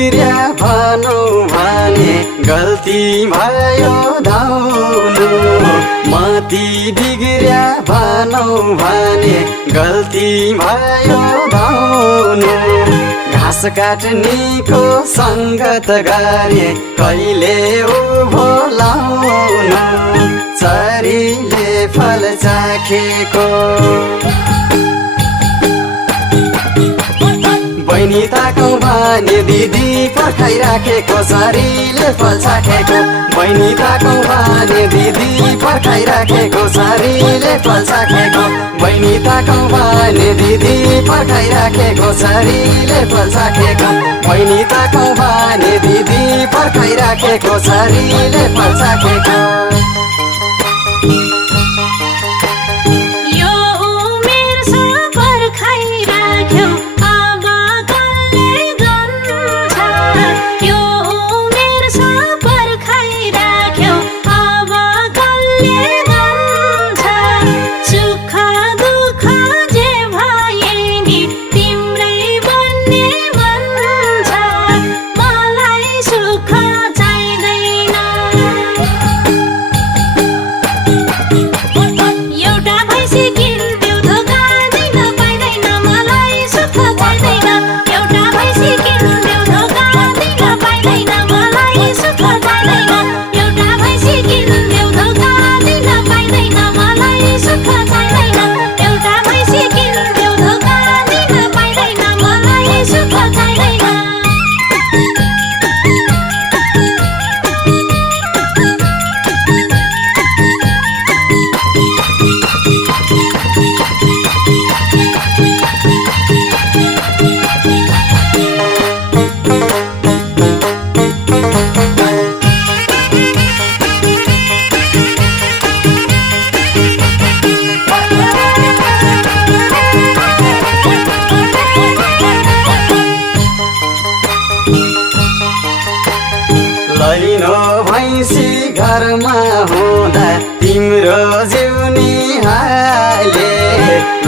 बिग्रिया भनौ भने गल्ती भयो धाउनु मती बिग्रिया भनौ भने गल्ती भयो धाउनु घाँस काट्नेको सङ्गत गरे कहिले उभो लाउनु चरीले फल चाखेको बहिनी ताकौँ भने दिदी पर्खाइराखेको शरीरले फल चाखेको बहिनी ताकौँ भने दिदी पर्खाइराखेको शरीरले फल चाखेको बहिनी ताकौँ भने दिदी पर्खाइराखेको शरीरले फल चाखेको बहिनी ताकौँ भने दिदी पर्खाइराखेको शरीरले फल चाखेको लैनो भैँसी घरमा हुँदा तिम्रो जिउनी हाले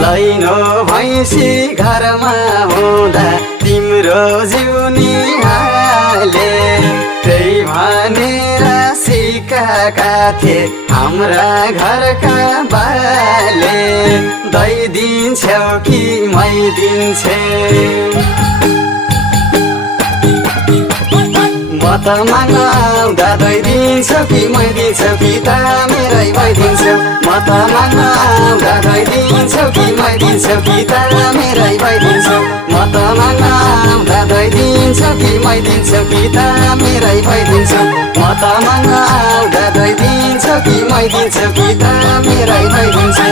लैनो भैँसी घरमा हुँदा तिम्रो जिउनी हाले त्यही भनेर सिकाएका थिए हाम्रा घरका बाले दही दिन्छौ कि मै दिन्छे म त माग्न आउँदा दही दिन्छौ कि मै दिन्छौ कि त मेरै भइदिन्छौ म त माग्न आउँदा दही दिन्छौ कि मै दिन्छौ कि त मेरै भइदिन्छौ म त माग्न आउँदा दही दिन्छौ कि मै दिन्छौ कि त मेरै भइदिन्छौ म त माग्न आउँदा दही दिन्छौ कि मै दिन्छौ कि त मेरै भइदिन्छौ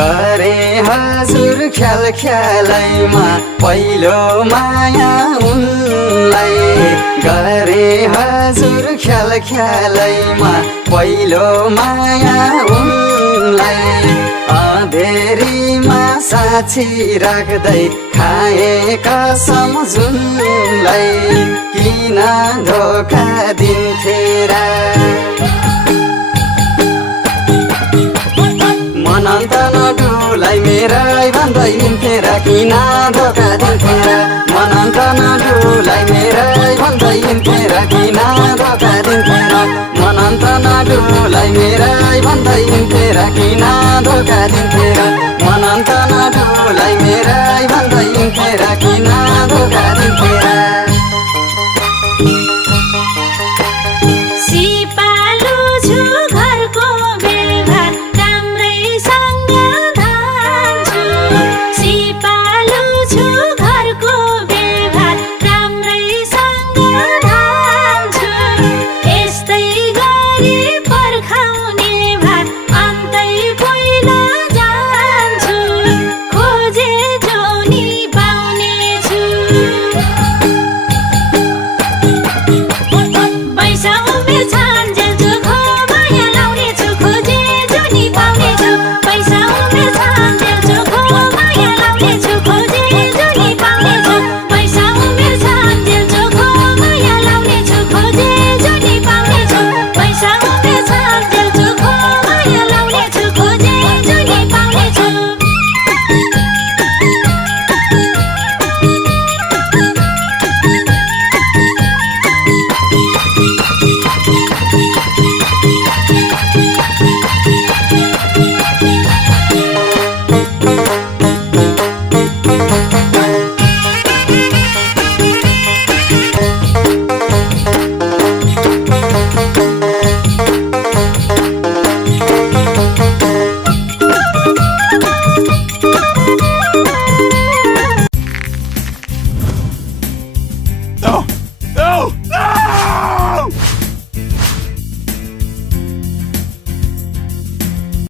गरे हजुर ख्याल ख्यालैमा पहिलो माया उनलाई गरे हजुर ख्याल ख्यालैमा पहिलो माया उनलाई अँधेरीमा साक्षी राख्दै खाए कसम जुनलाई किन धोका दिन्थे र मनन्त नडुलाई मेरै भन्दै हिँड्थे र किन धोका दिन्थे र मनन्त नडुलाई मेरै भन्दै हिँड्थे र किन धोका दिन्थे र मनन्त नडुलाई मेरै भन्दै हिँड्थे र किन धोका दिन्थे र मनन्त नडुलाई मेरै